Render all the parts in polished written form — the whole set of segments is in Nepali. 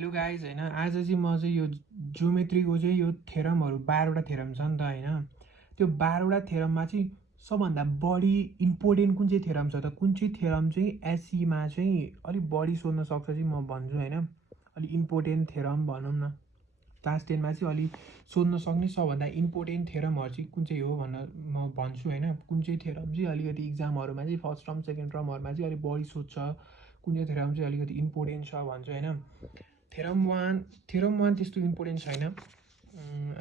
हेलो गाइज होइन आज चाहिँ म चाहिँ यो ज्योमेट्रीको चाहिँ यो थेरमहरू 12वटा थेरम छ नि त होइन त्यो 12वटा थेरममा चाहिँ सबभन्दा बढी इम्पोर्टेन्ट कुन चाहिँ थेरम छ त कुन चाहिँ थेरम चाहिँ एससीमा चाहिँ अलिक बढी सोध्न सक्छ चाहिँ म भन्छु होइन अलिक इम्पोर्टेन्ट थेरम भनौँ न क्लास 10मा चाहिँ अलिक सोध्न सक्ने सबभन्दा इम्पोर्टेन्ट थेरमहरू चाहिँ कुन चाहिँ हो भनेर म भन्छु होइन कुन चाहिँ थेरम चाहिँ अलिकति इक्जामहरूमा चाहिँ फर्स्ट टर्म सेकेन्ड टर्महरूमा चाहिँ अलिक बढी सोध्छ कुन चाहिँ थेरम चाहिँ अलिकति इम्पोर्टेन्ट छ भन्छु होइन थेरम वान त्यस्तो इम्पोर्टेन्ट छैन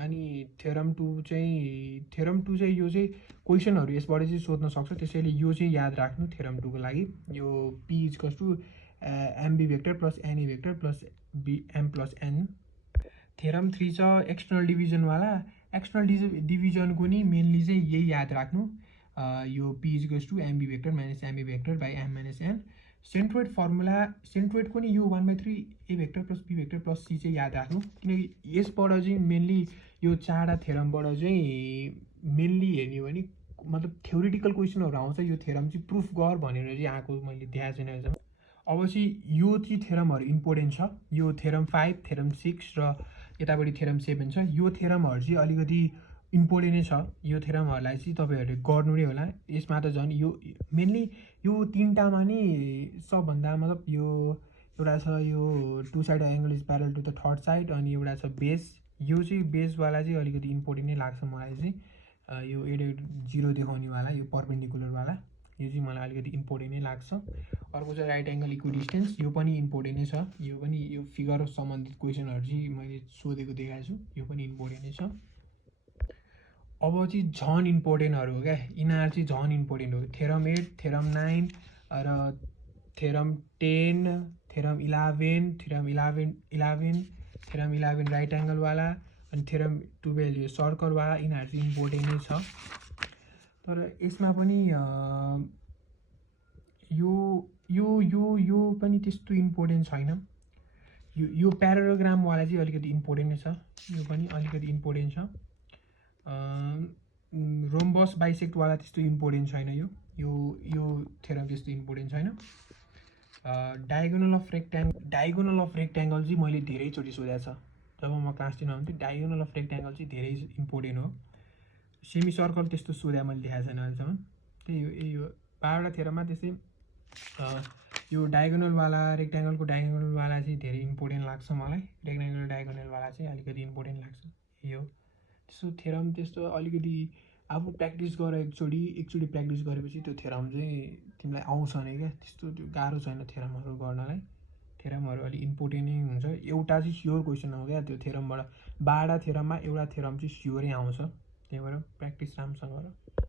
अनि थेरम टू चाहिँ यो चाहिँ क्वेसनहरू यसबाट चाहिँ सोध्न सक्छ त्यसैले यो चाहिँ याद राख्नु थेरम टूको लागि यो P is to MB vector plus NE vector plus B M plus N theorem 3 छ एक्सटर्नल डिभिजनवाला एक्सटर्नल डिभिजनको नि मेनली चाहिँ यही याद राख्नु यो P is to MB vector minus MB vector by M minus N centroid formula सेन्ट्रोइडको नि यो 1/3 A vector plus B vector plus C चाहिँ याद राख्नु किनकि यसबाट चाहिँ मेनली यो चारवटा थेरमबाट चाहिँ मेनली हेर्ने हो भने मतलब थ्योरिटिकल क्वेसनहरू आउँछ यो थेरम चाहिँ प्रुफ गर भनेर चाहिँ आएको मैले देखाएको छैन अहिलेसम्म अब चाहिँ यो चाहिँ थेरमहरू इम्पोर्टेन्ट छ यो थेरम 5 थेरम 6 र यतापट्टि थेरम 7 छ यो थेरमहरू चाहिँ अलिकति इम्पोर्टेन्ट नै छ यो थेरमहरूलाई चाहिँ तपाईँहरूले गर्नु नै होला यसमा त झन् यो मेनली यो तिनवटामा नि सबभन्दा मतलब यो एउटा छ यो two side angle is parallel to the third side अनि एउटा छ बेस यो चाहिँ बेसवाला चाहिँ अलिकति इम्पोर्टेन्ट नै लाग्छ मलाई चाहिँ यो जिरो देखाउनेवाला यो पर्पेन्डिकुलरवाला यो चाहिँ मलाई अलिकति इम्पोर्टेन्ट नै लाग्छ अर्को चाहिँ राइट एङ्गल इक्विडिस्टेन्स यो पनि इम्पोर्टेन्ट नै छ यो पनि यो फिगर सम्बन्धित क्वेसनहरू चाहिँ मैले सोधेको देखाएको छु यो पनि इम्पोर्टेन्ट नै छ अब चाहिँ झन् इम्पोर्टेन्टहरू हो क्या यिनीहरू चाहिँ झन् इम्पोर्टेन्ट हो थेरम 8 थेरम 9 र थेरम 10 थेरम 11 थेरम 11 राइट एङ्गलवाला अनि थेरम 12 यो सर्कलवाला यिनीहरू चाहिँ इम्पोर्टेन्ट नै छ तर यसमा पनि यो पनि त्यस्तो इम्पोर्टेन्ट छैन यो प्याराग्रामवाला चाहिँ अलिकति इम्पोर्टेन्ट नै छ यो पनि अलिकति इम्पोर्टेन्ट छ रोम्बस बाइसेक्टवाला त्यस्तो इम्पोर्टेन्ट छैन यो थेरम त्यस्तो इम्पोर्टेन्ट छैन डायगोनल अफ रेक्ट्याङ्गल चाहिँ मैले धेरैचोटि सोधेको छ जब म क्लास 10 आउँथेँ डायगोनल अफ रेक्ट्याङ्गल चाहिँ धेरै इम्पोर्टेन्ट हो सेमी सर्कल त्यस्तो सोधे मैले देखाएको छैन अहिलेसम्म त्यही यो 12वटा थेरममा त्यस्तै यो डायगोनलवाला रेक्ट्याङ्गलको डायगोनलवाला चाहिँ धेरै इम्पोर्टेन्ट लाग्छ मलाई रेक्ट्याङ्गल डायगोनलवाला चाहिँ अलिकति इम्पोर्टेन्ट लाग्छ यो त्यस्तो थेरम त्यस्तो अलिकति आफू प्र्याक्टिस गर एकचोटि प्र्याक्टिस गरेपछि त्यो थेरम चाहिँ तिमीलाई आउँछ नै क्या त्यस्तो त्यो गाह्रो छैन थेरमहरू गर्नलाई थेरमहरू अलिक इम्पोर्टेन्ट नै हुन्छ एउटा चाहिँ स्योर क्वेसन हो क्या त्यो थेरमबाट 12वटा थेरममा एउटा थेरम चाहिँ स्योरै आउँछ त्यही भएर प्र्याक्टिस राम्रोसँग गर